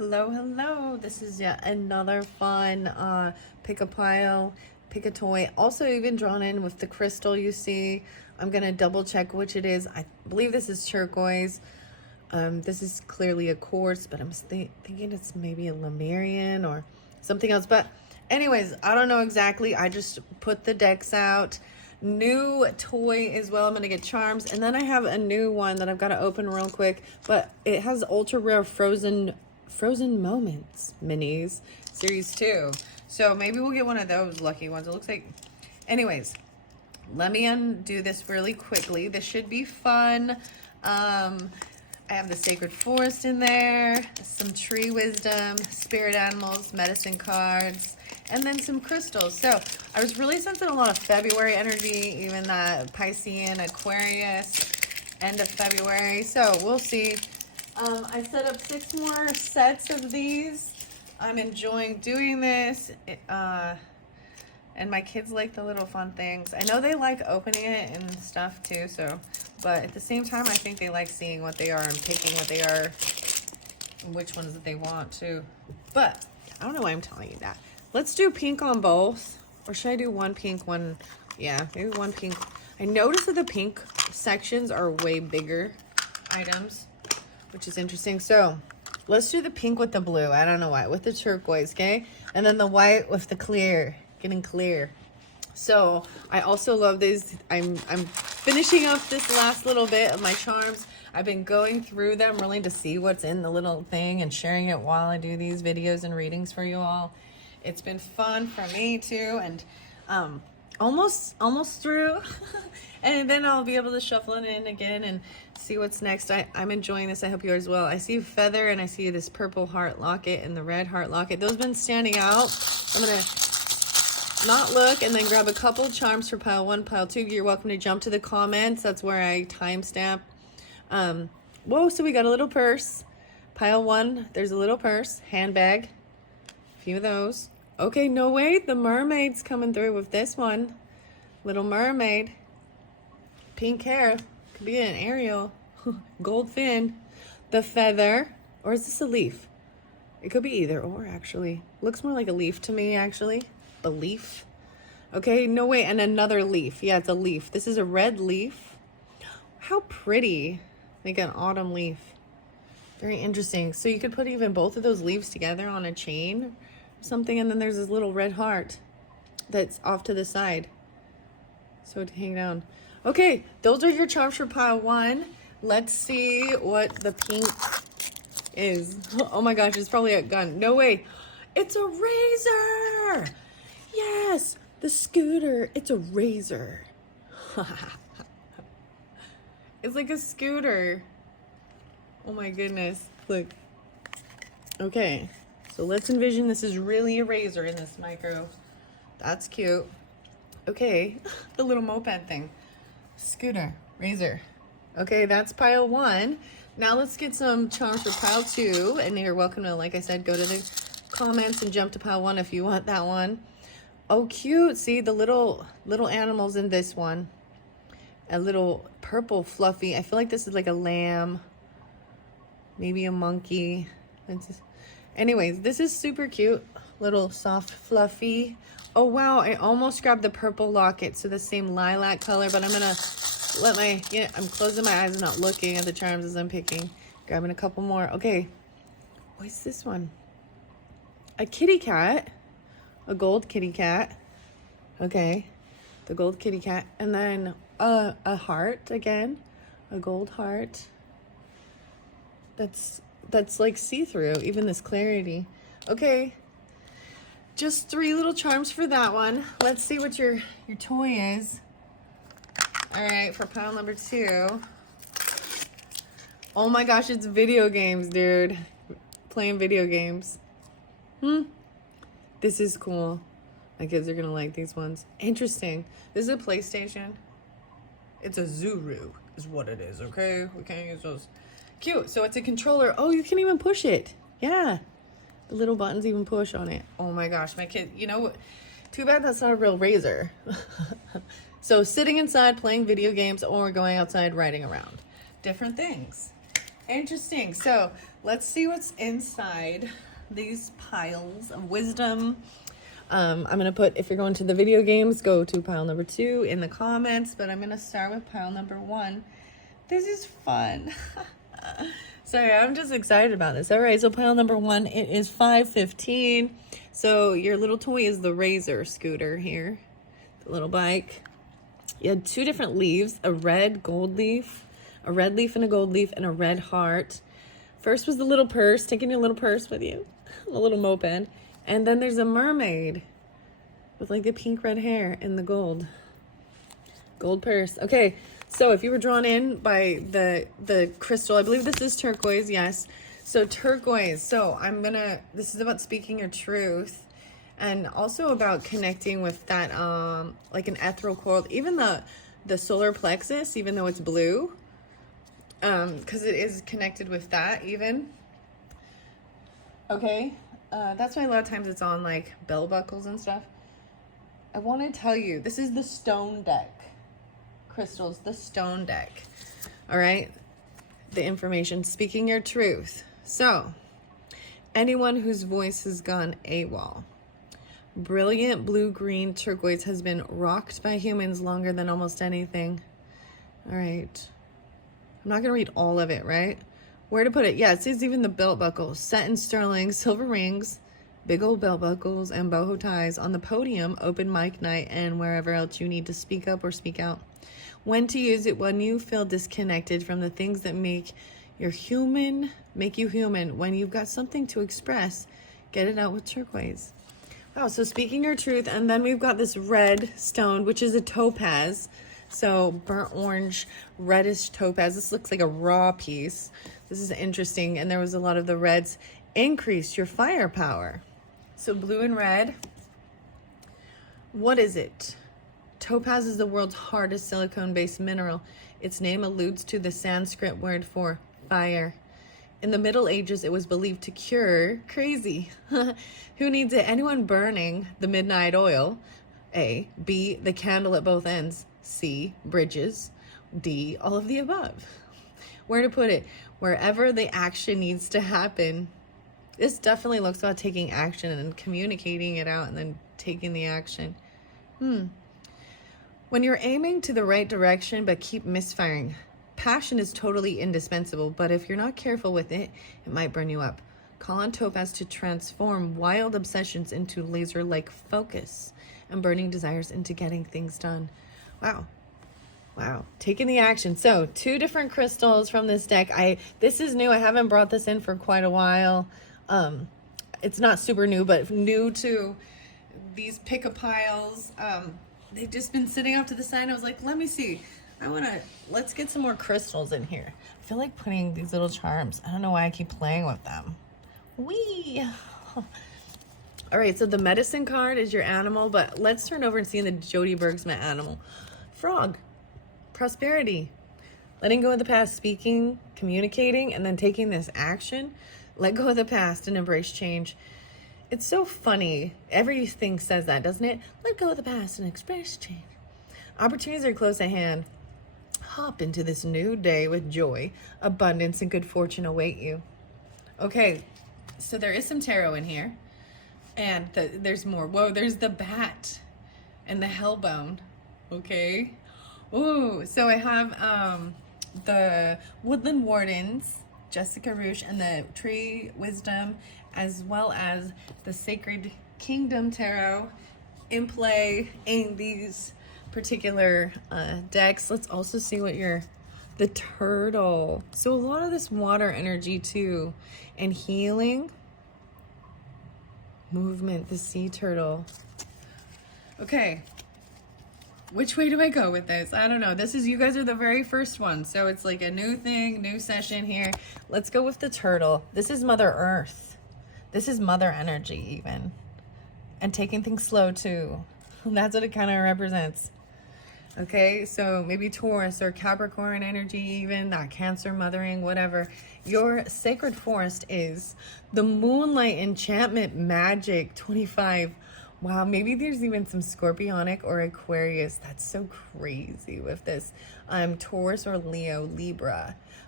Hello. This is yet another fun pick a pile, pick a toy. Also even drawn in with the crystal you see. I'm gonna double check which it is. I believe this is turquoise. This is clearly a quartz, but I'm thinking it's maybe a Lemurian or something else. But anyways, I don't know exactly. I just put the decks out. New toy as well. I'm gonna get charms, and then I have a new one that I've got to open real quick, but it has ultra rare frozen moments minis series 2, so maybe we'll get one of those lucky ones. It looks like, anyways, let me undo this really quickly. This should be fun. I have the sacred forest in there, some tree wisdom, spirit animals, medicine cards, and then some crystals. So I was really sensing a lot of February energy, even that Piscean, Aquarius, end of February. So we'll see. I set up 6 more sets of these. I'm enjoying doing this. And my kids like the little fun things. I know they like opening it and stuff too, so, but at the same time, I think they like seeing what they are and picking what they are and which ones that they want too. But I don't know why I'm telling you that. Let's do pink on both, or should I do one pink, one, yeah, maybe one pink. I noticed that the pink sections are way bigger items, which is interesting. So let's do the pink with the blue. I don't know why, with the turquoise, okay? And then the white with the clear. Getting clear. So I also love these. I'm finishing up this last little bit of my charms. I've been going through them really to see what's in the little thing and sharing it while I do these videos and readings for you all. It's been fun for me too, and almost through. And then I'll be able to shuffle it in again and see what's next. I'm enjoying this. I hope you are as well. I see feather, and I see this purple heart locket and the red heart locket. Those have been standing out. I'm gonna not look and then grab a couple charms for pile 1, pile 2. You're welcome to jump to the comments. That's where I timestamp. Whoa, so we got a little purse. Pile 1, there's a little purse, handbag, a few of those. Okay, no way, the mermaid's coming through with this one. Little mermaid, pink hair, could be an Ariel, gold fin, the feather, or is this a leaf? It could be either or, actually. Looks more like a leaf to me, actually. A leaf. Okay, no way, and another leaf. Yeah, it's a leaf. This is a red leaf. How pretty. Like an autumn leaf. Very interesting. So you could put even both of those leaves together on a chain or something, and then there's this little red heart that's off to the side. So to hang down. Okay, those are your charms for pile 1. Let's see what the pink is. Oh my gosh, it's probably a gun. No way. It's a razor. Yes, the scooter. It's a razor. It's like a scooter. Oh my goodness. Look. Okay, so let's envision this is really a razor in this micro. That's cute. Okay, the little moped thing. Scooter, razor. Okay, that's pile 1. Now let's get some charms for pile 2. And you're welcome to, like I said, go to the comments and jump to pile 1 if you want that one. Oh, cute. See the little animals in this one. A little purple fluffy. I feel like this is like a lamb. Maybe a monkey. Anyways, this is super cute. Little soft fluffy. Oh, wow. I almost grabbed the purple locket. So the same lilac color, but I'm going to let my, I'm closing my eyes and not looking at the charms as I'm picking. Grabbing a couple more. Okay. What's this one? A kitty cat. A gold kitty cat. Okay. The gold kitty cat. And then a heart again. A gold heart. That's like see-through. Even this clarity. Okay. Just 3 little charms for that one. Let's see what your toy is. All right, for pile number 2. Oh my gosh, it's video games, dude. Playing video games. This is cool. My kids are gonna like these ones. Interesting. This is a PlayStation. It's a Zuru is what it is, okay? We can't use those. Cute. So it's a controller. Oh, you can even push it. Yeah. The little buttons even push on it. Oh my gosh, my kid, you know, too bad that's not a real razor. So sitting inside playing video games or going outside riding around. Different things. Interesting. So let's see what's inside these piles of wisdom. I'm going to put, if you're going to the video games, go to pile number 2 in the comments, but I'm going to start with pile number 1. This is fun. Sorry, I'm just excited about this. All right, so pile number 1, it is 515. So your little toy is the Razor scooter here, the little bike. You had 2 different leaves, a red gold leaf, a red leaf and a gold leaf, and a red heart. First was the little purse, taking your little purse with you, a little moped. And then there's a mermaid with like the pink red hair and the gold purse. Okay, so if you were drawn in by the crystal, I believe this is turquoise, yes. So turquoise, so this is about speaking your truth and also about connecting with that, like an ethereal coral, even the solar plexus, even though it's blue, because it is connected with that even. Okay. That's why a lot of times it's on like bell buckles and stuff. I want to tell you, this is the stone deck. Crystals, the stone deck. All right. The information, speaking your truth. So, anyone whose voice has gone AWOL. Brilliant blue-green turquoise has been rocked by humans longer than almost anything. All right. I'm not going to read all of it, right? Where to put it? Yeah, it says even the belt buckles, set in sterling, silver rings, big old belt buckles, and boho ties on the podium, open mic night, and wherever else you need to speak up or speak out. When to use it when you feel disconnected from the things that make you human. When you've got something to express, get it out with turquoise. Wow, so speaking your truth, and then we've got this red stone, which is a topaz. So burnt orange, reddish topaz. This looks like a raw piece. This is interesting. And there was a lot of the reds. Increase your firepower. So blue and red. What is it? Topaz is the world's hardest silicone-based mineral. Its name alludes to the Sanskrit word for fire. In the Middle Ages, it was believed to cure crazy. Who needs it? Anyone burning the midnight oil. A. B. The candle at both ends. C. Bridges. D. All of the above. Where to put it? Wherever the action needs to happen. This definitely looks about taking action and communicating it out and then taking the action. When you're aiming to the right direction but keep misfiring, passion is totally indispensable, but if you're not careful with it, it might burn you up. Call on Topaz to transform wild obsessions into laser-like focus and burning desires into getting things done. Wow. Taking the action. So 2 different crystals from this deck. This is new. I haven't brought this in for quite a while. It's not super new, but new to these pick-a-piles. They've just been sitting off to the side. I was like, let me see. Let's get some more crystals in here. I feel like putting these little charms. I don't know why I keep playing with them. Whee! All right, so the medicine card is your animal, but let's turn over and see the Jody Bergsma animal. Frog. Prosperity. Letting go of the past, speaking, communicating, and then taking this action. Let go of the past and embrace change. It's so funny. Everything says that, doesn't it? Let go of the past and express change. Opportunities are close at hand. Hop into this new day with joy. Abundance and good fortune await you. Okay, so there is some tarot in here. And there's more. Whoa, there's the bat and the hellbone. Okay. Ooh, so I have the Woodland Wardens, Jessica Roosh, and the Tree Wisdom, as well as the Sacred Kingdom Tarot in play in these particular decks. Let's also see what the turtle. So a lot of this water energy too, and healing, movement, the sea turtle. Okay, which way do I go with this? I don't know. You guys are the very first one, so it's like a new thing, new session here. Let's go with the turtle. This is Mother Earth. This is mother energy even. And taking things slow too. That's what it kind of represents. Okay, so maybe Taurus or Capricorn energy even, that Cancer, mothering, whatever. Your sacred forest is the Moonlight Enchantment Magic 25. Wow, maybe there's even some Scorpionic or Aquarius. That's so crazy with this. Taurus or Leo, Libra.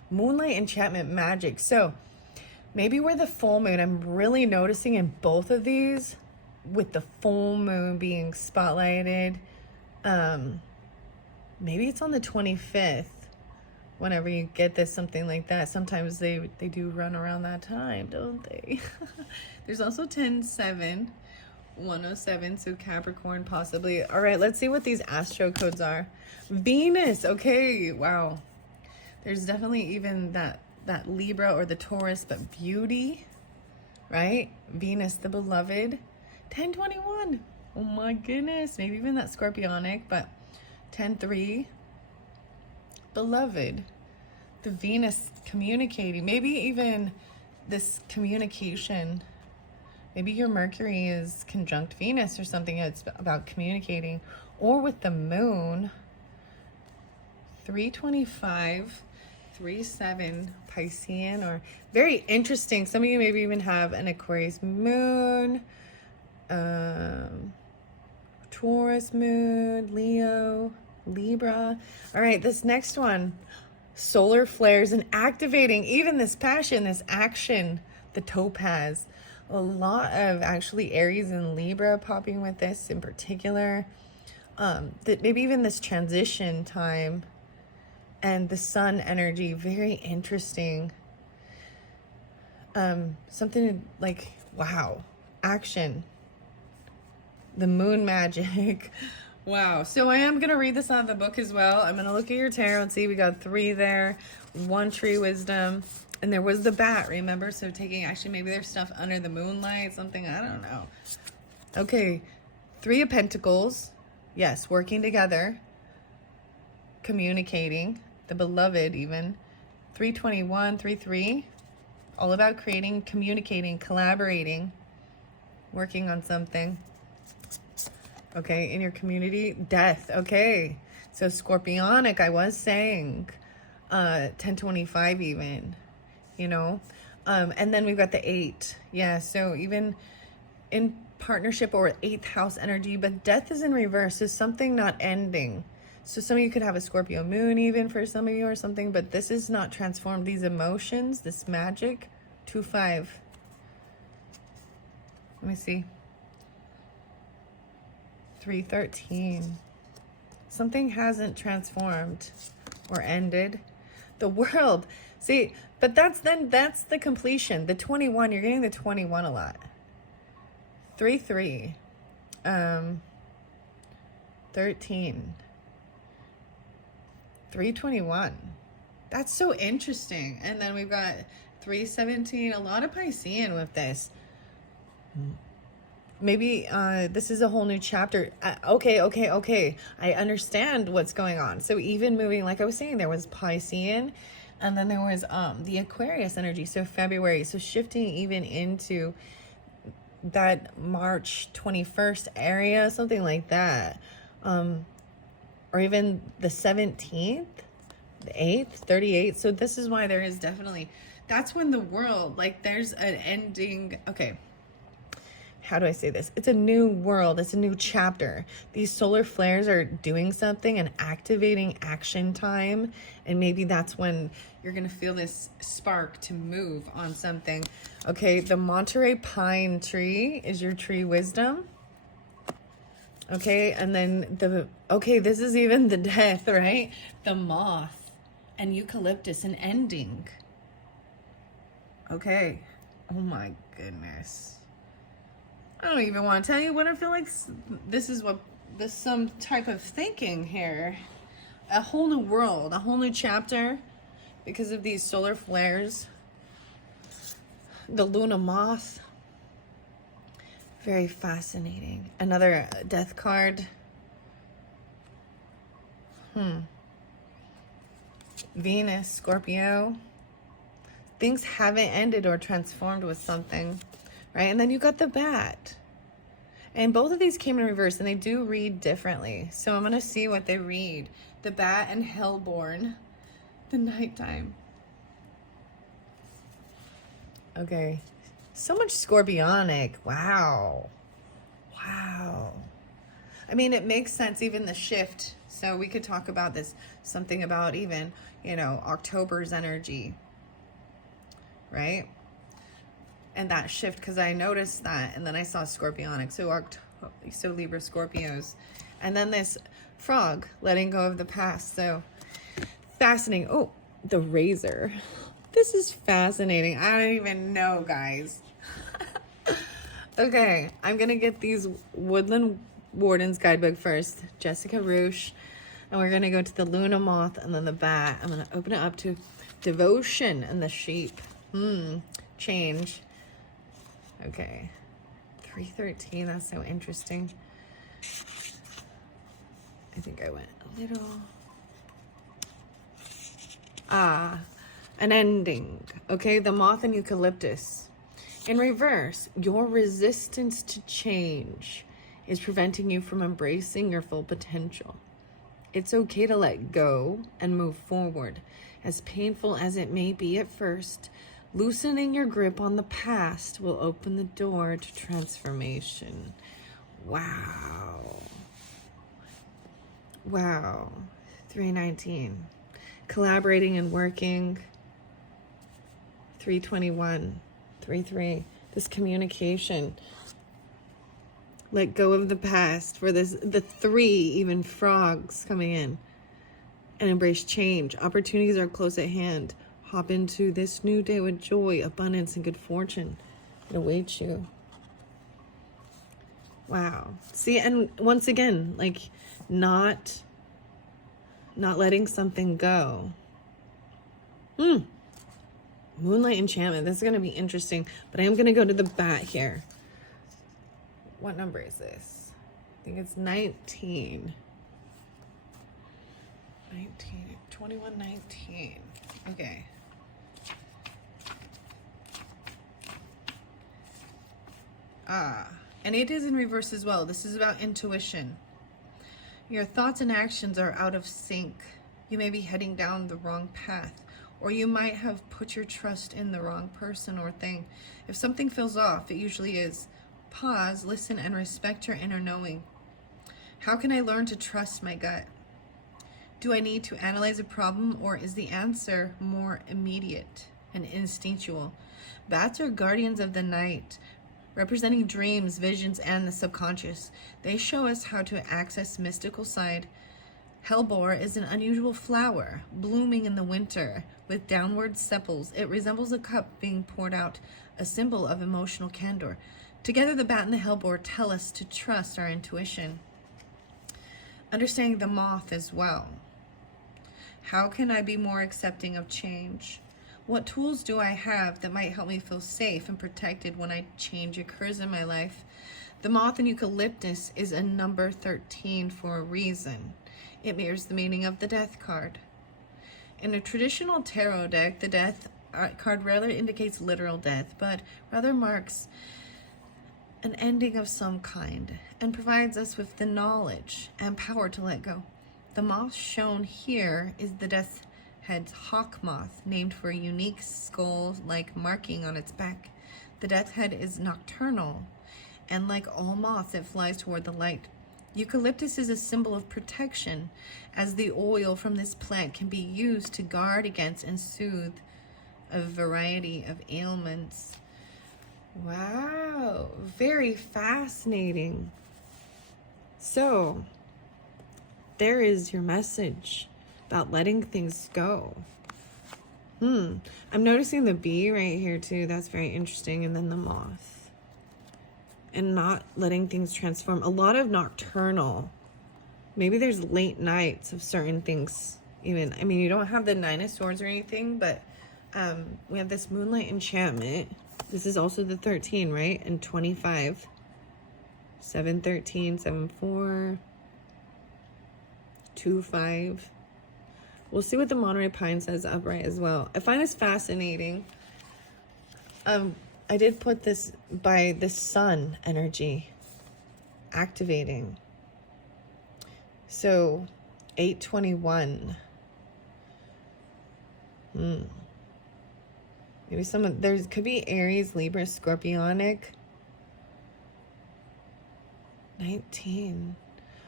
Moonlight enchantment magic. So maybe we're the full moon. I'm really noticing in both of these with the full moon being spotlighted. Maybe it's on the 25th. Whenever you get this, something like that. Sometimes they do run around that time, don't they? There's also 10-7, 107, so Capricorn possibly. All right, let's see what these astro codes are. Venus, okay, wow. There's definitely even that Libra or the Taurus, but beauty, right? Venus, the beloved. 10-21, oh my goodness. Maybe even that Scorpionic, but 10-3. Beloved, the Venus communicating, maybe even this communication, maybe your Mercury is conjunct Venus or something. It's about communicating. Or with the moon, 325, 37, Piscean, or very interesting. Some of you maybe even have an Aquarius moon, Taurus moon, Leo, Libra. All right, this next one, solar flares and activating even this passion, this action, the topaz. A lot of actually Aries and Libra popping with this in particular. That maybe even this transition time and the sun energy, very interesting. Something like, wow, action, the moon magic. Wow. So I am going to read this out of the book as well. I'm going to look at your tarot and see we got 3 there, 1 tree wisdom, and there was the bat, remember? So taking action, maybe there's stuff under the moonlight, something, I don't know. Okay. 3 of Pentacles. Yes, working together, communicating, the beloved even. 321, 3-3, all about creating, communicating, collaborating, working on something. Okay, in your community, death. Okay, so Scorpionic, I was saying, 1025 even, you know, and then we've got the 8. Yeah, so even in partnership or 8th house energy, but death is in reverse, so something not ending. So some of you could have a Scorpio moon even for some of you or something, but this is not transformed. These emotions, this magic, 2-5. Let me see. 3-13. Something hasn't transformed or ended. The world. See, but that's the completion. The 21, you're getting the 21 a lot. 3-3. 13. 321. That's so interesting. And then we've got 317. A lot of Piscean with this. Maybe this is a whole new chapter. Okay. I understand what's going on. So even moving, like I was saying, there was Piscean, and then there was the Aquarius energy. So February. So shifting even into that March 21st area, something like that. Or even the 17th, the 8th, 38. So this is why there is definitely, that's when the world, like there's an ending. Okay. How do I say this? It's a new world. It's a new chapter. These solar flares are doing something and activating action time. And maybe that's when you're going to feel this spark to move on something. Okay, the Monterey pine tree is your tree wisdom. Okay, and then this is even the death, right? The moth and eucalyptus, an ending. Okay. Oh my goodness. I don't even want to tell you what I feel like. This is some type of thinking here. A whole new world, a whole new chapter because of these solar flares. The Luna moth. Very fascinating. Another death card. Venus, Scorpio. Things haven't ended or transformed with something. Right? And then you got the bat. And both of these came in reverse, and they do read differently. So I'm going to see what they read. The bat and Hellborn. The nighttime. Okay. So much Scorpionic. Wow. I mean, it makes sense, even the shift. So we could talk about this, something about even, you know, October's energy, right? And that shift, because I noticed that, and then I saw Scorpionic, so Libra Scorpios, and then this frog letting go of the past. So fascinating. Oh, the razor. This is fascinating. I don't even know, guys. Okay, I'm gonna get these Woodland Wardens guidebook first, Jessica Roosh, and we're gonna go to the Luna Moth and then the Bat. I'm gonna open it up to Devotion and the Sheep. Change. Okay, 313. That's so interesting. I think I went a little. An ending. Okay, the Moth and Eucalyptus. In reverse, your resistance to change is preventing you from embracing your full potential. It's okay to let go and move forward. As painful as it may be at first, loosening your grip on the past will open the door to transformation. Wow. Wow. 319. Collaborating and working. 321. 3-3. This communication. Let go of the past. For this, the 3, even frogs coming in. And embrace change. Opportunities are close at hand. Hop into this new day with joy, abundance, and good fortune. It awaits you. Wow. See, and once again, like not letting something go. Moonlight Enchantment. This is going to be interesting, but I am going to go to the Bat here. What number is this? I think it's 19. 2119. Okay. And it is in reverse as well. This is about intuition. Your thoughts and actions are out of sync. You may be heading down the wrong path, or you might have put your trust in the wrong person or thing. If something feels off, it usually is. Pause, listen, and respect your inner knowing. How can I learn to trust my gut? Do I need to analyze a problem, or is the answer more immediate and instinctual? Bats are guardians of the night, representing dreams, visions, and the subconscious. They show us how to access mystical side. Hellebore is an unusual flower, blooming in the winter with downward sepals. It resembles a cup being poured out, a symbol of emotional candor. Together, the Bat and the Hellebore tell us to trust our intuition. Understanding the Moth as well. How can I be more accepting of change? What tools do I have that might help me feel safe and protected when a change occurs in my life? The Moth and Eucalyptus is a number 13 for a reason. It mirrors the meaning of the Death card. In a traditional tarot deck, the Death card rarely indicates literal death, but rather marks an ending of some kind and provides us with the knowledge and power to let go. The moth shown here is the Death's Head's hawk moth, named for a unique skull-like marking on its back. The Death's Head is nocturnal, and like all moths, it flies toward the light. Eucalyptus is a symbol of protection, as the oil from this plant can be used to guard against and soothe a variety of ailments. Wow, very fascinating. So, there is your message about letting things go. I'm noticing the bee right here too. That's very interesting. And then the moth. And not letting things transform. A lot of nocturnal. Maybe there's late nights of certain things. Even, I mean, you don't have the 9 of Swords or anything, but we have this Moonlight Enchantment. This is also the 13, right? And 25. 713, 74. 25. We'll see what the Monterey Pine says upright as well. I find this fascinating. I did put this by the sun energy activating. So 821. Maybe someone, there could be Aries, Libra, Scorpionic. 19.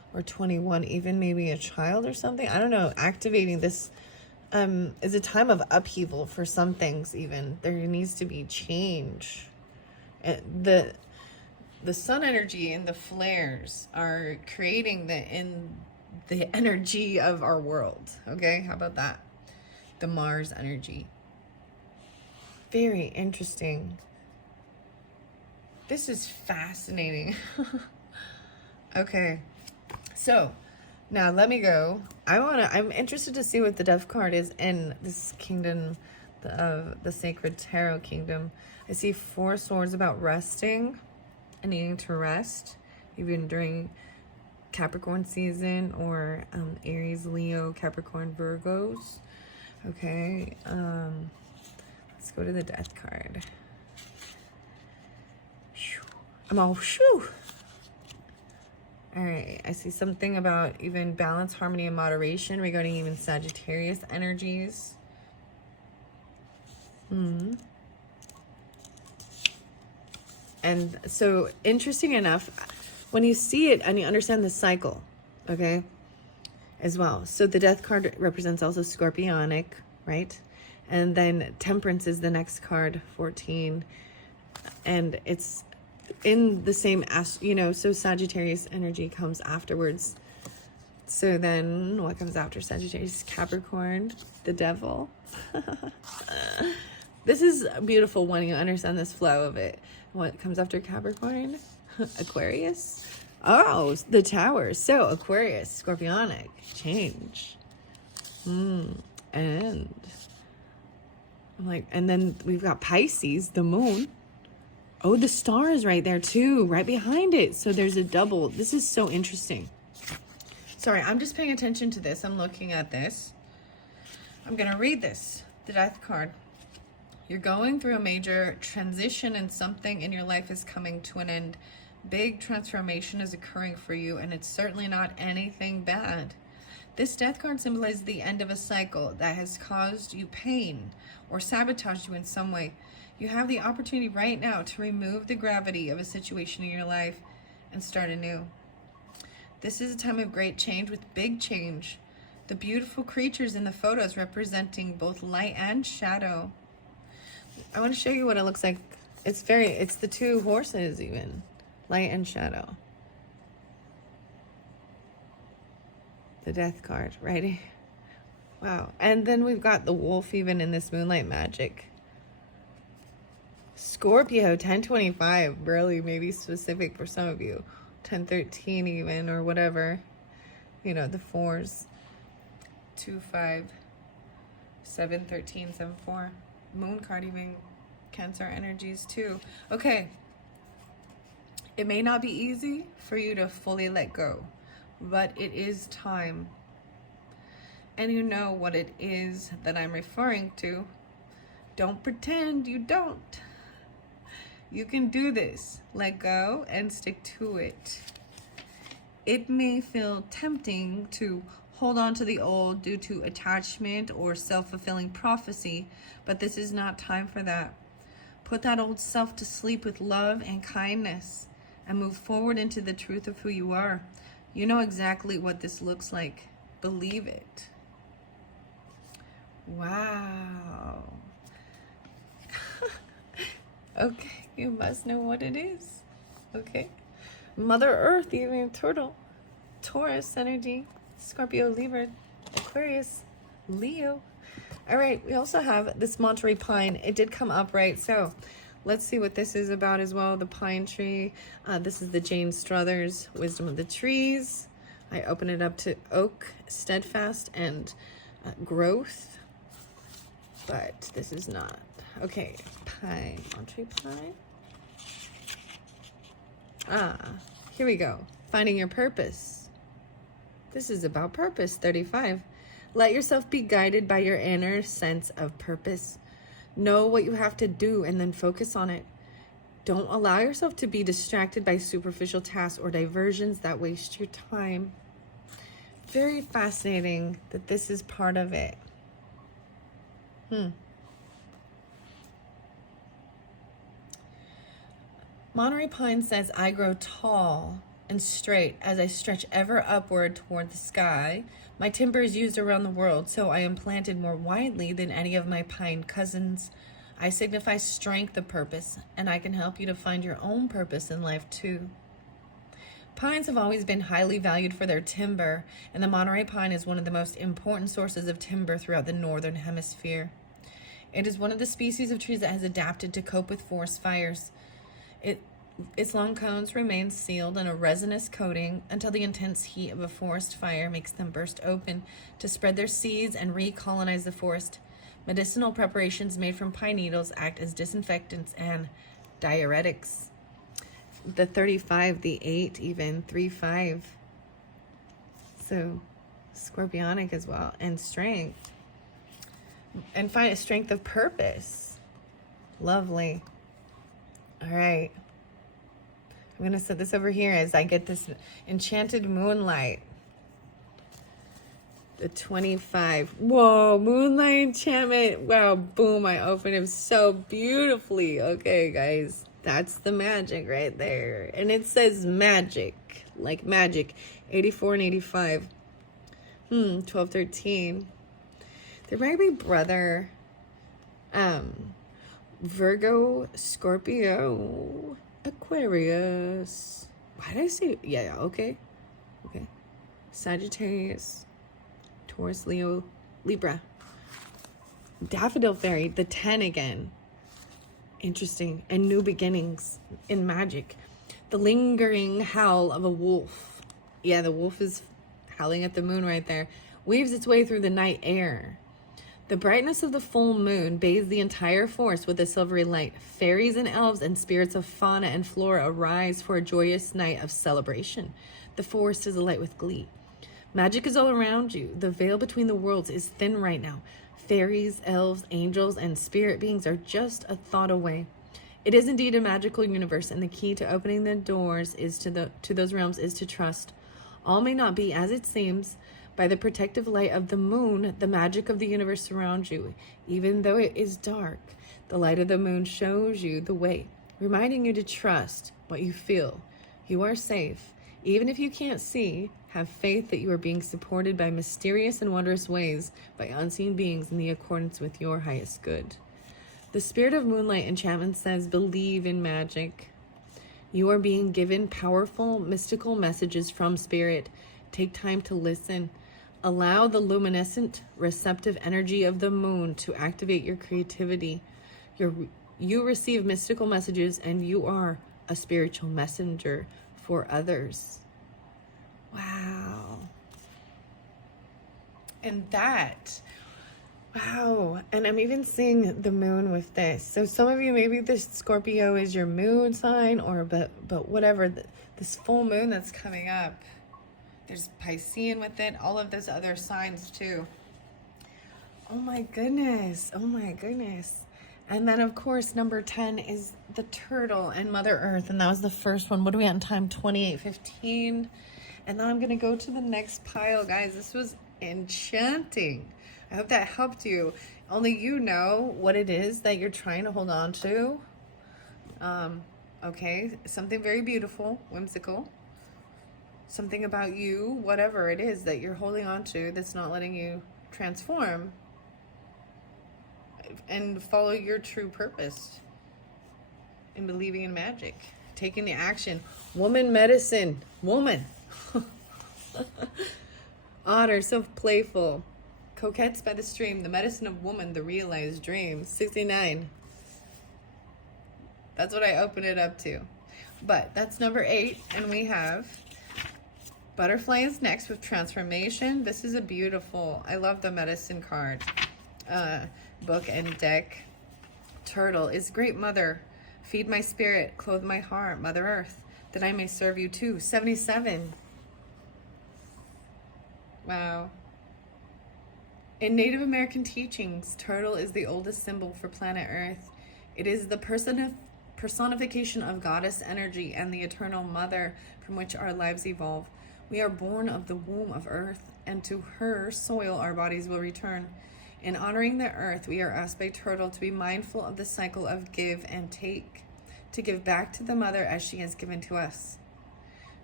or 21, even maybe a child or something. I don't know. Activating this is a time of upheaval for some things. Even there needs to be change. And the sun energy and the flares are creating the energy of our world. Okay, how about that? The Mars energy. Very interesting. This is fascinating. Okay, so now let me go. I'm interested to see what the Death card is in this kingdom of the Sacred Tarot Kingdom. I see 4 swords about resting and needing to rest, even during Capricorn season or Aries, Leo, Capricorn, Virgos. Okay, let's go to the Death card. I'm all shoo. All right, I see something about even balance, harmony, and moderation regarding even Sagittarius energies. And so, interesting enough, when you see it and you understand the cycle, okay, as well. So the Death card represents also Scorpionic, right? And then Temperance is the next card, 14. And it's in the same, so Sagittarius energy comes afterwards. So then what comes after Sagittarius? Capricorn, the Devil. This is beautiful when you understand this flow of it. What comes after Capricorn? Aquarius. Oh, the Tower. So Aquarius, Scorpionic, change. And I'm like, and then we've got Pisces, the Moon. Oh, the star is right there too, right behind it. So there's a double. This is so interesting. Sorry, I'm just paying attention to this. I'm looking at this. I'm going to read this. The Death card. You're going through a major transition and something in your life is coming to an end. Big transformation is occurring for you, and it's certainly not anything bad. This Death card symbolizes the end of a cycle that has caused you pain or sabotaged you in some way. You have the opportunity right now to remove the gravity of a situation in your life and start anew. This is a time of great change with big change. The beautiful creatures in the photos representing both light and shadow. I want to show you what it looks like. It's the 2 horses even. Light and shadow. The Death card, right? Wow. And then we've got the wolf even in this Moonlight Magic. Scorpio, 1025, really maybe specific for some of you. 1013 even, or whatever. The 4s. 2, 5, 7, 13, 7, 4. Moon card even. Cancer energies too. Okay. It may not be easy for you to fully let go, but it is time. And you know what it is that I'm referring to. Don't pretend you don't. You can do this. Let go and stick to it. It may feel tempting to hold on to the old due to attachment or self-fulfilling prophecy, but this is not time for that. Put that old self to sleep with love and kindness and move forward into the truth of who you are. You know exactly what this looks like. Believe it. Wow. Okay, you must know what it is. Okay. Mother Earth, even Turtle, Taurus energy, Scorpio, Libra, Aquarius, Leo. All right, we also have this Monterey pine. It did come up, right? So let's see what this is about as well. The pine tree. This is the Jane Struthers Wisdom of the Trees. I open it up to oak, steadfast, and growth. But this is not. Okay, pine, Monterey pine. Here we go. Finding your purpose. This is about purpose, 35. Let yourself be guided by your inner sense of purpose. Know what you have to do and then focus on it. Don't allow yourself to be distracted by superficial tasks or diversions that waste your time. Very fascinating that this is part of it. Monterey Pine says, I grow tall and straight as I stretch ever upward toward the sky. My timber is used around the world, so I am planted more widely than any of my pine cousins. I signify strength of purpose, and I can help you to find your own purpose in life too. Pines have always been highly valued for their timber, and the Monterey pine is one of the most important sources of timber throughout the northern hemisphere. It is one of the species of trees that has adapted to cope with forest fires. Its long cones remain sealed in a resinous coating until the intense heat of a forest fire makes them burst open to spread their seeds and recolonize the forest. Medicinal preparations made from pine needles act as disinfectants and diuretics. The 35, the 8, even 3-5. So scorpionic as well, and strength. And find a strength of purpose. Lovely. All right. I'm going to set this over here as I get this enchanted moonlight. The 25. Whoa, moonlight enchantment. Wow, boom, I opened it so beautifully. Okay, guys, that's the magic right there. And it says magic, like magic. 84 and 85. 12, 13. There might be brother, Virgo, Scorpio, Aquarius. Why did I say? Yeah, okay. Sagittarius, Taurus, Leo, Libra. Daffodil Fairy, the 10 again. Interesting. And new beginnings in magic. The lingering howl of a wolf. Yeah, the wolf is howling at the moon right there. Weaves its way through the night air. The brightness of the full moon bathes the entire forest with a silvery light. Fairies and elves and spirits of fauna and flora arise for a joyous night of celebration. The forest is alight with glee. Magic is all around you. The veil between the worlds is thin right now. Fairies, elves, angels, and spirit beings are just a thought away. It is indeed a magical universe, and the key to opening the doors is to those realms is to trust. All may not be as it seems. By the protective light of the moon, the magic of the universe surrounds you. Even though it is dark, the light of the moon shows you the way, reminding you to trust what you feel. You are safe. Even if you can't see, have faith that you are being supported by mysterious and wondrous ways by unseen beings in the accordance with your highest good. The spirit of moonlight enchantment says, believe in magic. You are being given powerful, mystical messages from spirit. Take time to listen. Allow the luminescent, receptive energy of the moon to activate your creativity. You receive mystical messages, and you are a spiritual messenger for others. Wow. And that, wow. And I'm even seeing the moon with this. So some of you, maybe this Scorpio is your moon sign, or but whatever, this full moon that's coming up. There's Piscean with it, all of those other signs too. Oh my goodness. And then, of course, number 10 is the turtle and Mother Earth. And that was the first one. What are we at in time? 28:15. And then I'm going to go to the next pile, guys. This was enchanting. I hope that helped you. Only you know what it is that you're trying to hold on to. Okay, something very beautiful, whimsical. Something about you, whatever it is that you're holding on to that's not letting you transform and follow your true purpose in believing in magic, taking the action. Woman medicine, woman. Otter, so playful. Coquettes by the stream, the medicine of woman, the realized dream. 69. That's what I open it up to. But that's number 8, and we have Butterfly is next with transformation. This is a beautiful, I love the medicine card book and deck. Turtle is great mother. Feed my spirit, clothe my heart, Mother Earth, that I may serve you too. 77. Wow. In Native American teachings, turtle is the oldest symbol for planet Earth. It is the personification of goddess energy and the eternal mother from which our lives evolve. We are born of the womb of Earth, and to her soil our bodies will return. In honoring the Earth, we are asked by Turtle to be mindful of the cycle of give and take, to give back to the Mother as she has given to us.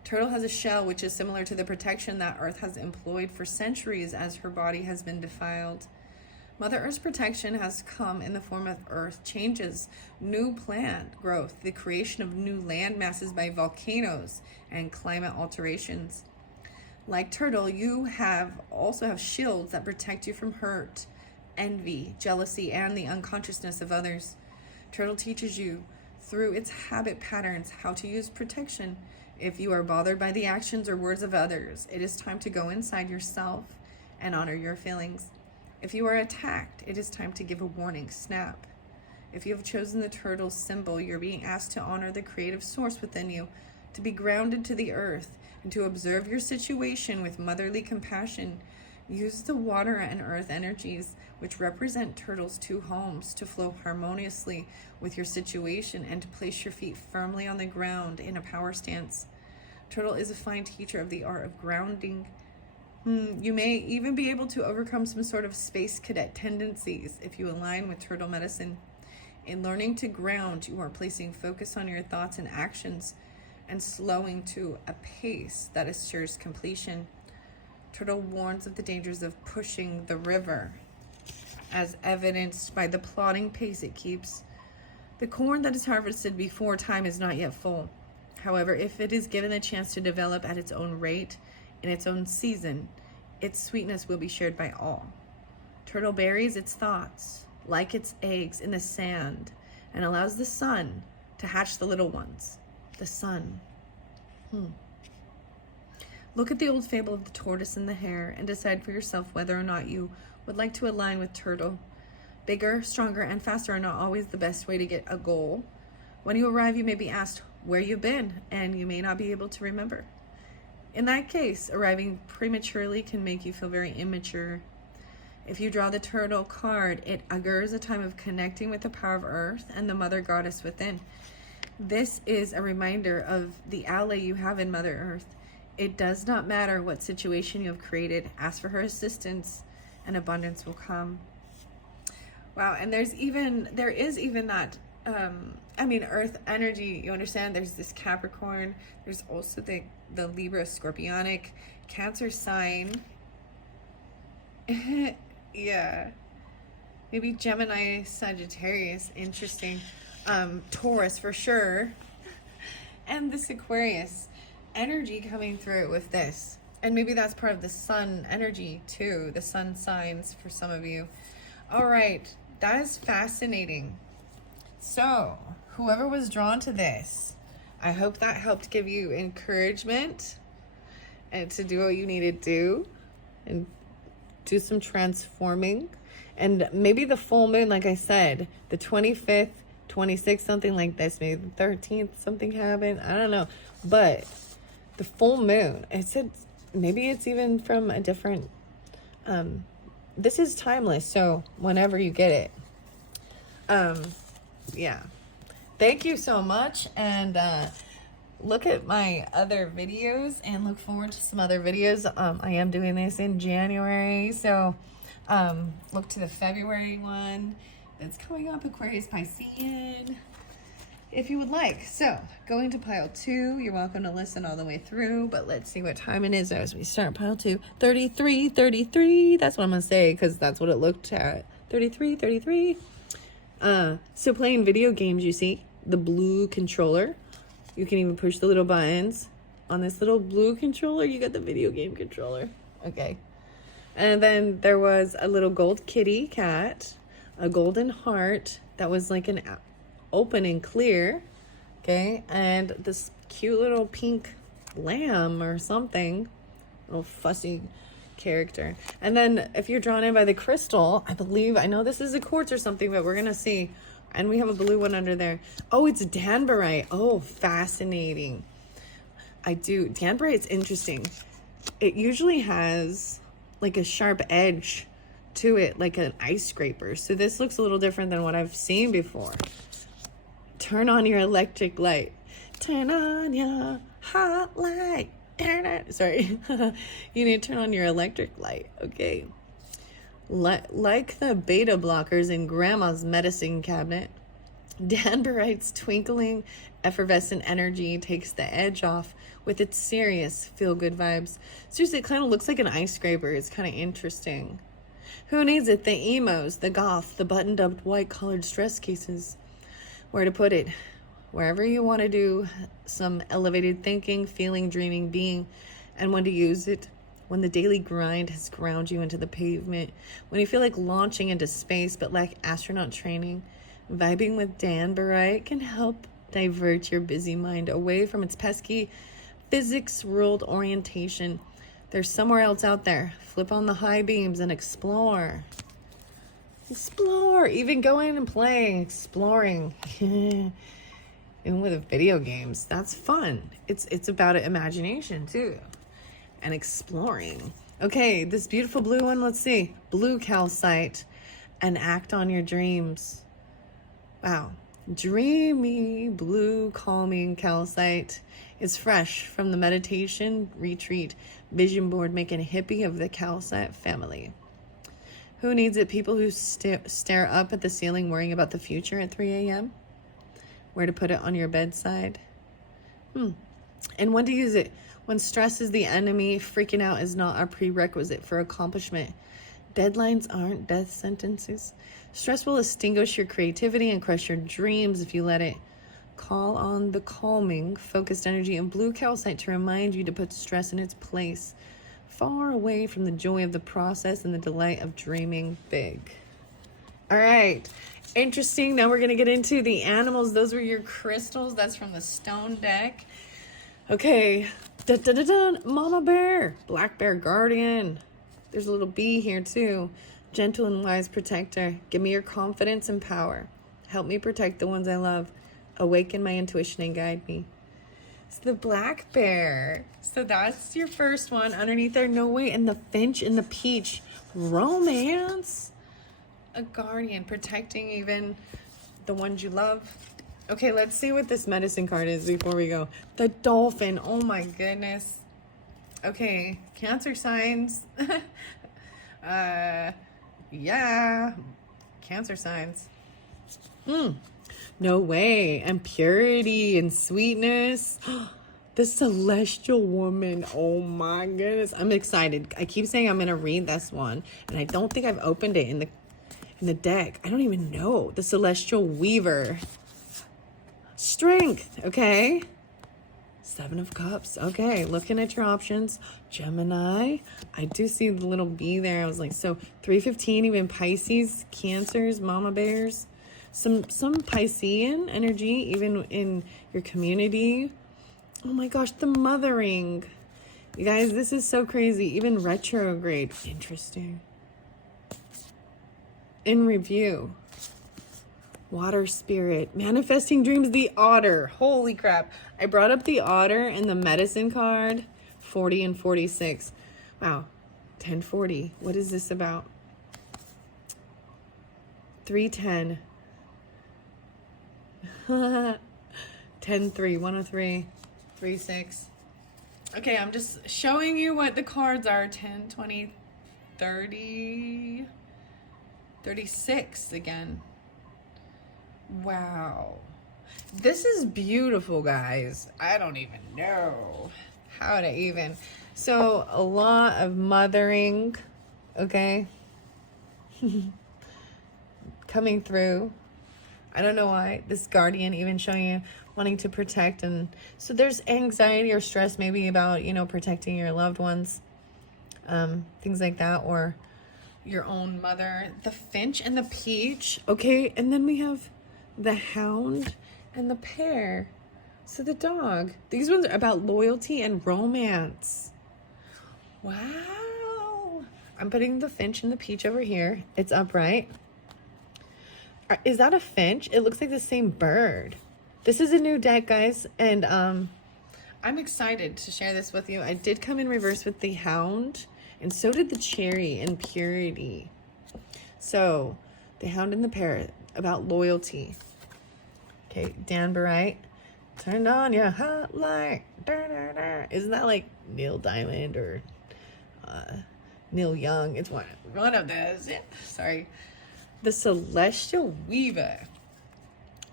Turtle has a shell which is similar to the protection that Earth has employed for centuries as her body has been defiled. Mother Earth's protection has come in the form of earth changes, new plant growth, the creation of new land masses by volcanoes, and climate alterations. Like Turtle, you also have shields that protect you from hurt, envy, jealousy, and the unconsciousness of others. Turtle teaches you through its habit patterns how to use protection. If you are bothered by the actions or words of others, it is time to go inside yourself and honor your feelings. If you are attacked, it is time to give a warning, snap. If you have chosen the turtle symbol, you're being asked to honor the creative source within you, to be grounded to the earth, and to observe your situation with motherly compassion. Use the water and earth energies, which represent Turtle's two homes, to flow harmoniously with your situation and to place your feet firmly on the ground in a power stance. Turtle is a fine teacher of the art of grounding. You may even be able to overcome some sort of space cadet tendencies if you align with Turtle medicine. In learning to ground, you are placing focus on your thoughts and actions and slowing to a pace that assures completion. Turtle warns of the dangers of pushing the river, as evidenced by the plodding pace it keeps. The corn that is harvested before time is not yet full. However, if it is given the chance to develop at its own rate, in its own season, its sweetness will be shared by all. Turtle buries its thoughts, like its eggs, in the sand, and allows the sun to hatch the little ones. The sun. Look at the old fable of the tortoise and the hare and decide for yourself whether or not you would like to align with Turtle. Bigger, stronger, and faster are not always the best way to get a goal. When you arrive, you may be asked where you've been, and you may not be able to remember. In that case, arriving prematurely can make you feel very immature. If you draw the Turtle card, it augurs a time of connecting with the power of Earth and the Mother Goddess within. This is a reminder of the ally you have in Mother Earth. It does not matter what situation you have created. Ask for her assistance and abundance will come. Wow, and there is even that Earth energy, you understand? There's this Capricorn. There's also the Libra Scorpionic Cancer sign. Yeah. Maybe Gemini Sagittarius. Interesting. Taurus for sure. And this Aquarius energy coming through with this. And maybe that's part of the sun energy too. The sun signs for some of you. All right. That is fascinating. So, whoever was drawn to this, I hope that helped give you encouragement and to do what you need to do and do some transforming. And maybe the full moon, like I said, the 25th, 26th, something like this, maybe the 13th, something happened. I don't know. But the full moon, it said maybe it's even from a different, this is timeless. So whenever you get it, yeah. Thank you so much. And, look at my other videos and look forward to some other videos. I am doing this in January. So, look to the February one that's coming up, Aquarius Piscean, if you would like. So, going to pile 2, you're welcome to listen all the way through, but let's see what time it is as we start pile 2. 33. That's what I'm going to say because that's what it looked at. 33. So playing video games, you see the blue controller. You can even push the little buttons. On this little blue controller, you got the video game controller. Okay. And then there was a little gold kitty cat, a golden heart that was like an open and clear. Okay. And this cute little pink lamb or something. Little fussy character. And then if you're drawn in by the crystal, I know this is a quartz or something, but we're going to see. And we have a blue one under there. Oh, it's Danburite. Oh, fascinating. Danburite's interesting. It usually has like a sharp edge to it, like an ice scraper. So this looks a little different than what I've seen before. Turn on your electric light. Turn on your hot light. Turn it. Sorry. You need to turn on your electric light. Okay. Like the beta blockers in grandma's medicine cabinet, Danbarite's twinkling, effervescent energy takes the edge off with its serious, feel-good vibes. Seriously, it kind of looks like an ice scraper. It's kind of interesting. Who needs it? The emos, the goth, the buttoned-up white-collared stress cases. Where to put it? Wherever you want to do some elevated thinking, feeling, dreaming, being, and when to use it. When the daily grind has ground you into the pavement. When you feel like launching into space but lack astronaut training. Vibing with Danbarite can help divert your busy mind away from its pesky physics ruled orientation. There's somewhere else out there. Flip on the high beams and explore. Explore. Even going and playing, exploring. Even with video games, that's fun. It's about imagination too. And exploring. Okay, this beautiful blue one, let's see. Blue calcite. And act on your dreams. Wow. Dreamy blue calming calcite is fresh from the meditation retreat vision board making a hippie of the calcite family. Who needs it? People who stare up at the ceiling worrying about the future at 3 a.m. Where to put it on your bedside. And when to use it. When stress is the enemy, freaking out is not a prerequisite for accomplishment. Deadlines aren't death sentences. Stress will extinguish your creativity and crush your dreams if you let it. Call on the calming, focused energy of blue calcite to remind you to put stress in its place, far away from the joy of the process and the delight of dreaming big. All right, interesting. Now we're going to get into the animals. Those were your crystals. That's from the stone deck. Okay, Mama bear, black bear guardian. There's a little bee here too. Gentle and wise protector. Give me your confidence and power. Help me protect the ones I love. Awaken my intuition and guide me. It's the black bear. So that's your first one. Underneath there, no way. And the finch and the peach. Romance. A guardian. Protecting even the ones you love. Okay, let's see what this medicine card is before we go. The dolphin. Oh my goodness. Okay, Cancer signs. Yeah, Cancer signs. No way. And purity and sweetness. The celestial woman. Oh my goodness. I'm excited. I keep saying I'm going to read this one, and I don't think I've opened it in the deck. I don't even know. The celestial weaver. Strength. Okay. 7 of Cups. Okay, looking at your options. Gemini. I do see the little bee there. I was like, so 315, even Pisces, Cancers, Mama Bears. Some Piscean energy, even in your community. Oh my gosh, the mothering. You guys, this is so crazy. Even retrograde. Interesting. In review. Water spirit. Manifesting dreams, the otter. Holy crap. I brought up the otter and the medicine card. 40 and 46. Wow. 1040. What is this about? 310. 10-3. 103. 36. Okay, I'm just showing you what the cards are. 10, 20, 30, 36 again. Wow. This is beautiful, guys. I don't even know how to even. So, a lot of mothering, okay? Coming through. I don't know why. This guardian even showing you wanting to protect. And so there's anxiety or stress maybe about, protecting your loved ones. Things like that. Or your own mother. The finch and the peach. Okay, and then we have the hound and the pear. So the dog. These ones are about loyalty and romance. Wow. I'm putting the finch and the peach over here. It's upright. Is that a finch? It looks like the same bird. This is a new deck, guys. And I'm excited to share this with you. I did come in reverse with the hound. And so did the cherry and purity. So the hound and the parrot. About loyalty. Okay, Danbarite. Turned on your hotline. Isn't that like Neil Diamond or Neil Young? It's one of those. Yeah. Sorry. The Celestial Weaver.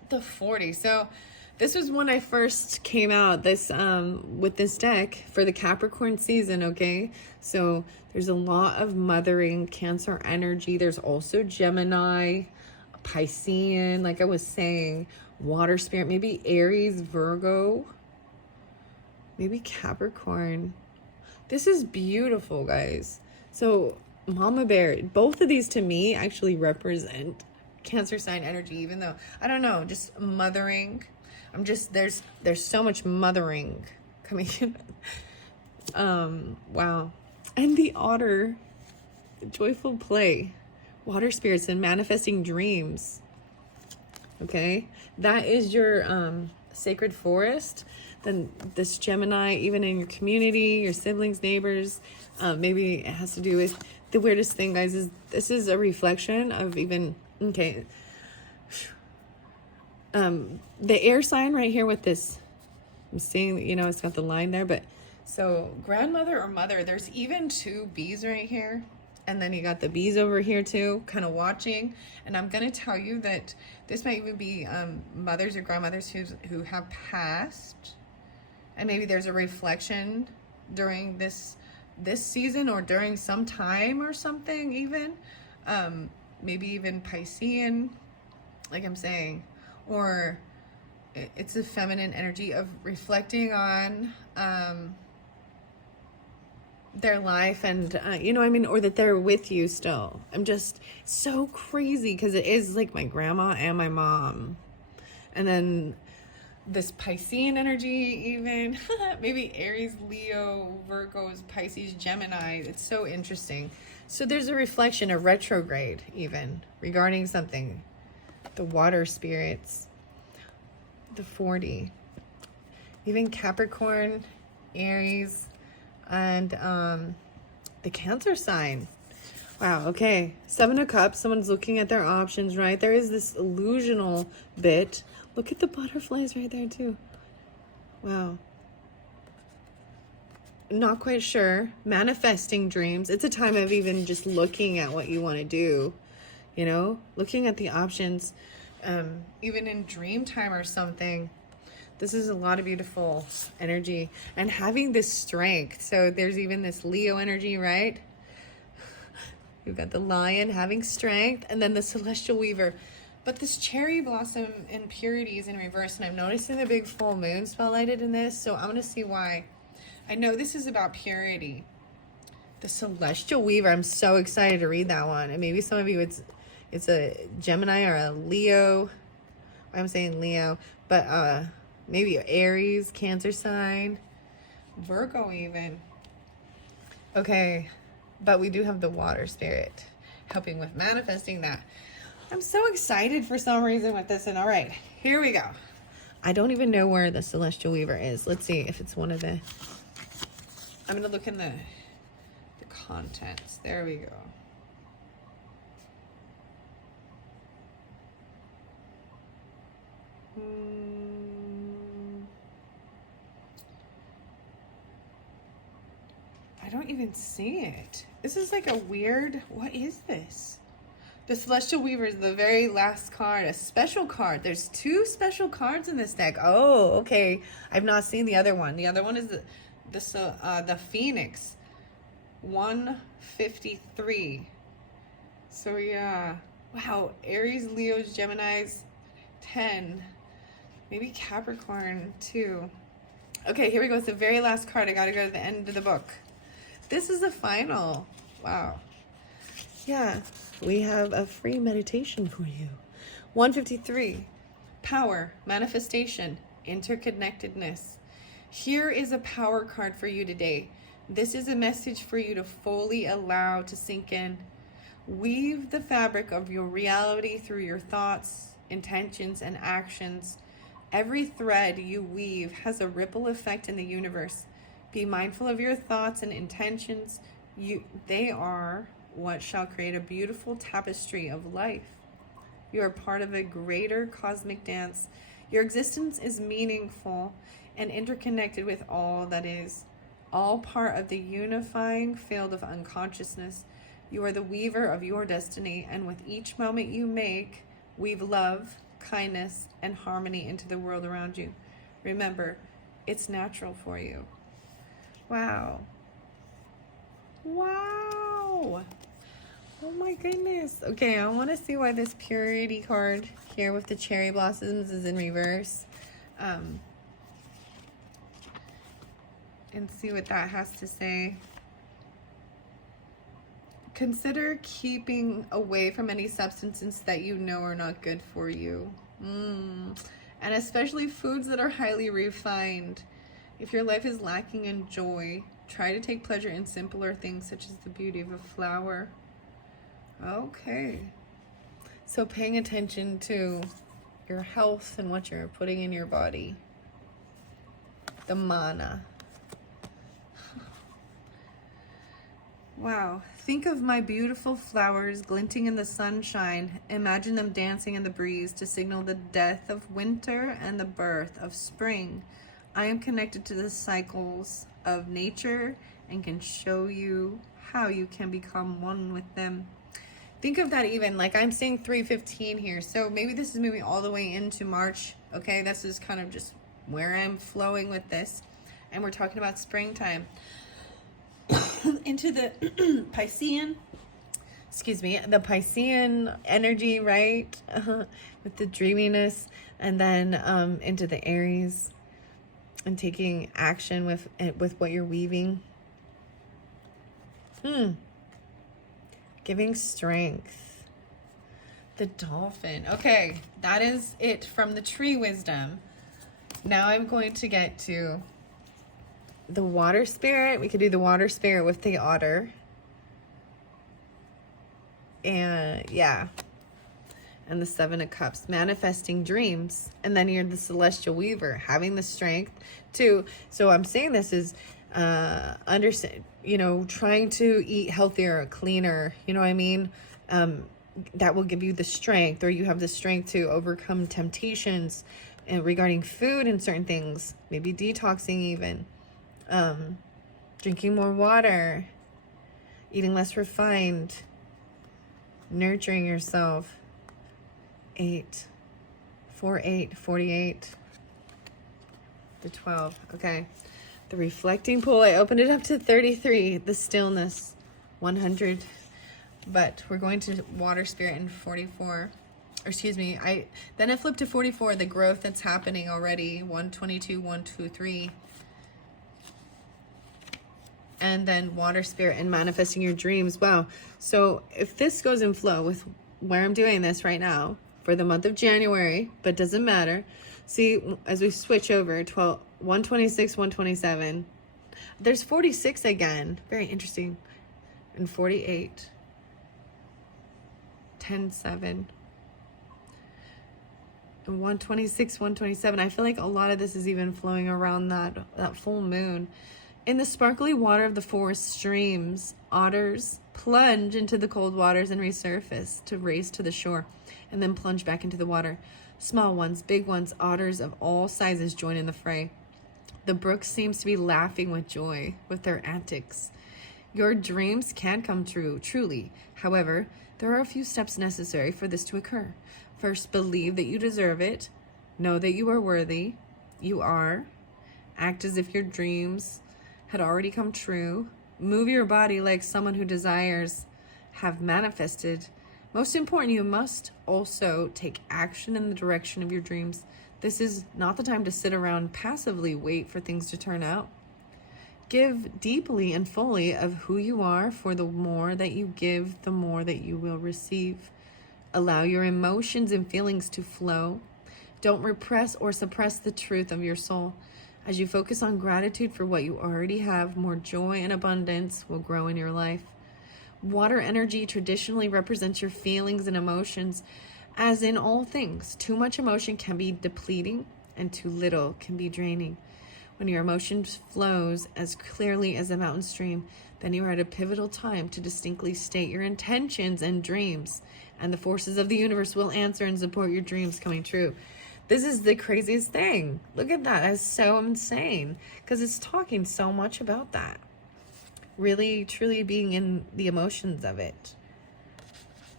The 40. So this was when I first came out this with this deck for the Capricorn season, okay? So there's a lot of mothering Cancer energy. There's also Gemini, Piscean, like I was saying, water spirit, maybe Aries, Virgo, maybe Capricorn. This is beautiful, guys. So Mama Bear, both of these to me actually represent Cancer sign energy, even though I don't know, just mothering. I'm just there's so much mothering coming in. Wow. And the Otter, joyful play, water spirits and manifesting dreams. Okay, that is your sacred forest. Then this Gemini, even in your community, your siblings, neighbors, maybe it has to do with the weirdest thing, guys, is this is a reflection of even, okay, the air sign right here with this, I'm seeing, you know, it's got the line there, but so grandmother or mother, there's even two bees right here. And then you got the bees over here too, kind of watching. And I'm going to tell you that this might even be mothers or grandmothers who have passed. And maybe there's a reflection during this season or during some time or something even. Maybe even Piscean, like I'm saying. Or it's a feminine energy of reflecting on their life and you know what I mean, or that they're with you still. I'm just so crazy because it is like my grandma and my mom. And then this Piscean energy even maybe Aries, Leo, Virgos, Pisces, Gemini. It's so interesting. So there's a reflection, a retrograde even regarding something. The water spirits, the 40, even Capricorn, Aries, and the Cancer sign. Wow, okay. 7 of Cups, someone's looking at their options, right? There is this illusional bit. Look at the butterflies right there too. Wow. Not quite sure. Manifesting dreams. It's a time of even just looking at what you want to do, you know? Looking at the options, even in dream time or something. This is a lot of beautiful energy and having this strength. So there's even this Leo energy, right? You've got the Lion having strength and then the Celestial Weaver. But this cherry blossom in purity is in reverse. And I'm noticing the big full moon spotlighted in this. So I'm going to see why. I know this is about purity. The Celestial Weaver. I'm so excited to read that one. And maybe some of you, it's a Gemini or a Leo. I'm saying Leo. But, maybe Aries, Cancer sign, Virgo even. Okay, but we do have the water spirit helping with manifesting that. I'm so excited for some reason with this. And all right, here we go. I don't even know where the Celestial Weaver is. Let's see if it's one of the... I'm going to look in the contents. There we go. I don't even see it. This is like a weird, what is this? The Celestial Weaver is the very last card, a special card. There's 2 special cards in this deck. Oh, okay. I've not seen the other one. The other one is the Phoenix, 153. So yeah, wow. Aries, Leos, Geminis, 10. Maybe Capricorn too. Okay, here we go. It's the very last card. I gotta go to the end of the book. This is the final. Wow. Yeah, we have a free meditation for you. 153. Power, manifestation, interconnectedness. Here is a power card for you today. This is a message for you to fully allow to sink in. Weave the fabric of your reality through your thoughts, intentions, and actions. Every thread you weave has a ripple effect in the universe. Be mindful of your thoughts and intentions. They are what shall create a beautiful tapestry of life. You are part of a greater cosmic dance. Your existence is meaningful and interconnected with all that is, all part of the unifying field of unconsciousness. You are the weaver of your destiny, and with each moment you make, weave love, kindness, and harmony into the world around you. Remember, it's natural for you. Wow. Wow. Oh my goodness. Okay, I want to see why this purity card here with the cherry blossoms is in reverse. And see what that has to say. Consider keeping away from any substances that you know are not good for you. And especially foods that are highly refined. If your life is lacking in joy, try to take pleasure in simpler things such as the beauty of a flower. Okay. So paying attention to your health and what you're putting in your body. The mana. Wow. Think of my beautiful flowers glinting in the sunshine. Imagine them dancing in the breeze to signal the death of winter and the birth of spring. I am connected to the cycles of nature and can show you how you can become one with them. Think of that even, like I'm seeing 315 here. So maybe this is moving all the way into March. Okay, this is kind of just where I'm flowing with this. And we're talking about springtime. Into the Piscean, the Piscean energy, right? With the dreaminess, and then into the Aries, and taking action with what you're weaving. Giving strength. The Dolphin. Okay, that is it from the tree wisdom. Now I'm going to get to the water spirit. We could do the water spirit with the otter. And yeah. And the Seven of Cups, manifesting dreams. And then you're the Celestial Weaver, having the strength to, so I'm saying this is understand, trying to eat healthier, cleaner, you know what I mean? That will give you the strength, or you have the strength to overcome temptations and regarding food and certain things, maybe detoxing even. Drinking more water, eating less refined, nurturing yourself. 8, 4, 8, 48, the 12. Okay. The reflecting pool, I opened it up to 33, the stillness, 100. But we're going to water spirit in 44. Or excuse me, then I flipped to 44, the growth that's happening already, 122, 123. And then water spirit and manifesting your dreams. Wow. So if this goes in flow with where I'm doing this right now for the month of January, but doesn't matter. See, as we switch over, 126, 127. There's 46 again. Very interesting. And 48. 10, 7. And 126, 127. I feel like a lot of this is even flowing around that full moon. In the sparkly water of the forest streams, otters plunge into the cold waters and resurface to race to the shore, and then plunge back into the water. Small ones, big ones, otters of all sizes join in the fray. The brook seems to be laughing with joy with their antics. Your dreams can come true, truly. However, there are a few steps necessary for this to occur. First, believe that you deserve it. Know that you are worthy. You are. Act as if your dreams had already come true. Move your body like someone who desires have manifested. Most important, you must also take action in the direction of your dreams. This is not the time to sit around passively wait for things to turn out. Give deeply and fully of who you are, for the more that you give, the more that you will receive. Allow your emotions and feelings to flow. Don't repress or suppress the truth of your soul. As you focus on gratitude for what you already have, more joy and abundance will grow in your life. Water energy traditionally represents your feelings and emotions. As in all things, too much emotion can be depleting and too little can be draining. When your emotions flows as clearly as a mountain stream, then you are at a pivotal time to distinctly state your intentions and dreams, and the forces of the universe will answer and support your dreams coming true. This is the craziest thing. Look at that. That's so insane, because it's talking so much about that. Really, truly being in the emotions of it.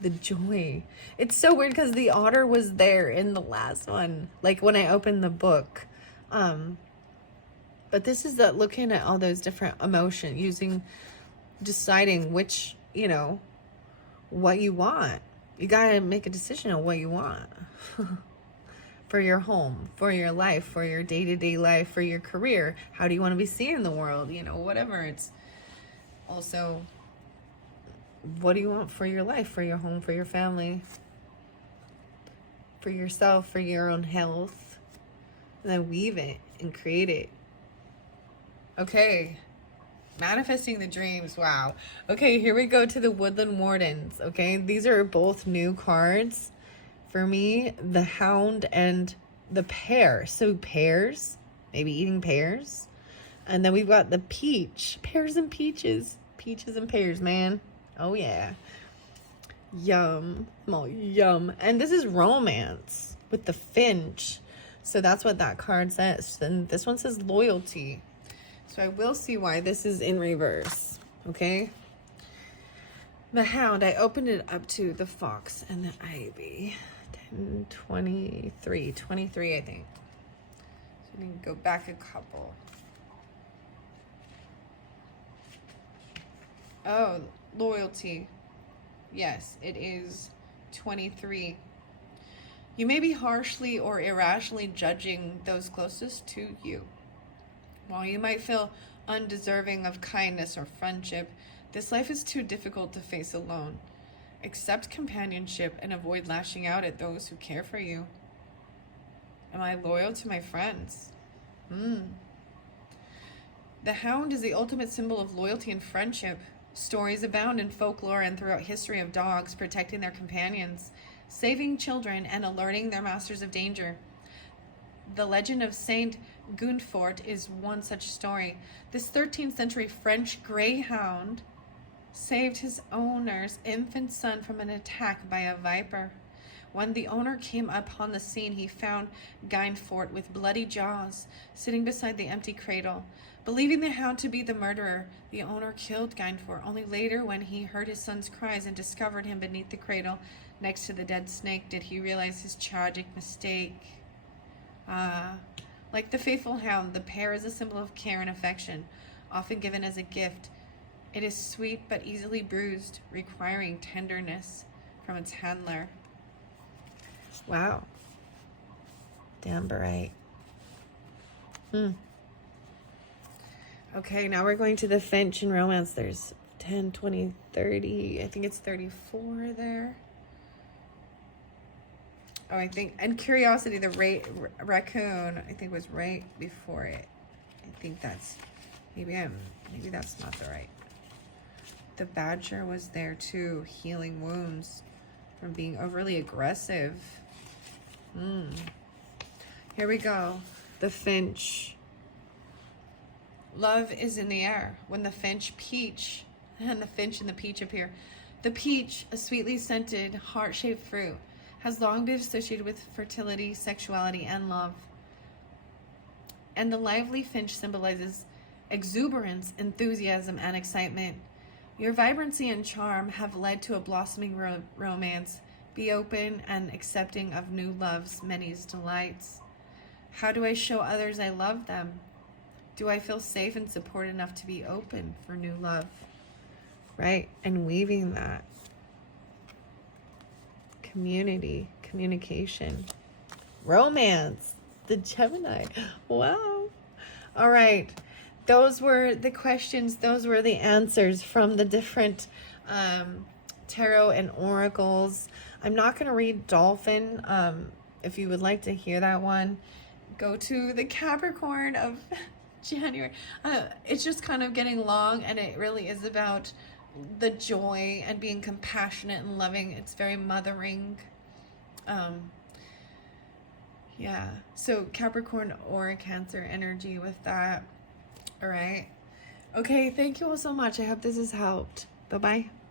the joy. It's so weird because the otter was there in the last one, like when I opened the book. But this is the looking at all those different emotions, deciding which, what you want. You gotta make a decision on what you want for your home, for your life, for your day-to-day life, for your career. How do you want to be seen in the world? Whatever. It's also, what do you want for your life, for your home, for your family, for yourself, for your own health? And then weave it and create it. Okay. Manifesting the dreams. Wow. Okay, here we go to the Woodland Wardens. Okay, these are both new cards for me. The Hound and the Pear. So pears, maybe eating pears. And then we've got the Peach. Pears and peaches. Peaches and pears, man. Oh yeah. Yum. Oh, yum. And this is romance with the Finch. So that's what that card says. And this one says loyalty. So I will see why this is in reverse. Okay. The Hound. I opened it up to the Fox and the Ivy. 10, 23. 23, I think. So we can go back a couple. Oh, loyalty. Yes, it is 23. You may be harshly or irrationally judging those closest to you. While you might feel undeserving of kindness or friendship, this life is too difficult to face alone. Accept companionship and avoid lashing out at those who care for you. Am I loyal to my friends? The Hound is the ultimate symbol of loyalty and friendship. Stories abound in folklore and throughout history of dogs protecting their companions, saving children, and alerting their masters of danger. The legend of Saint Gundfort is one such story. This 13th century French greyhound saved his owner's infant son from an attack by a viper. When the owner came upon the scene, he found Gundfort with bloody jaws, sitting beside the empty cradle. Believing the hound to be the murderer, the owner killed Gundfort. Only later, when he heard his son's cries and discovered him beneath the cradle next to the dead snake, did he realize his tragic mistake. Like the faithful hound, the pear is a symbol of care and affection, often given as a gift. It is sweet but easily bruised, requiring tenderness from its handler. Wow. Damn bright. Okay, now we're going to the Finch and romance. There's 10, 20, 30. I think it's 34 there. Oh, I think, and curiosity, the raccoon, I think was right before it. I think that's, maybe that's not the right. The badger was there too, healing wounds from being overly aggressive. Here we go. The Finch. Love is in the air. When the finch, peach, and the finch and the peach appear. The peach, a sweetly scented, heart-shaped fruit, has long been associated with fertility, sexuality, and love. And the lively finch symbolizes exuberance, enthusiasm, and excitement. Your vibrancy and charm have led to a blossoming romance. Be open and accepting of new love's many delights. How do I show others I love them? Do I feel safe and supported enough to be open for new love? Right? And weaving that. Community, communication, romance, the Gemini. Wow. All right. Those were the questions. Those were the answers from the different tarot and oracles. I'm not going to read Dolphin. If you would like to hear that one, go to the Capricorn of January. It's just kind of getting long, and it really is about the joy and being compassionate and loving. It's very mothering. Yeah, so Capricorn or Cancer energy with that. All right. Okay, thank you all so much. I hope this has helped. Bye-bye.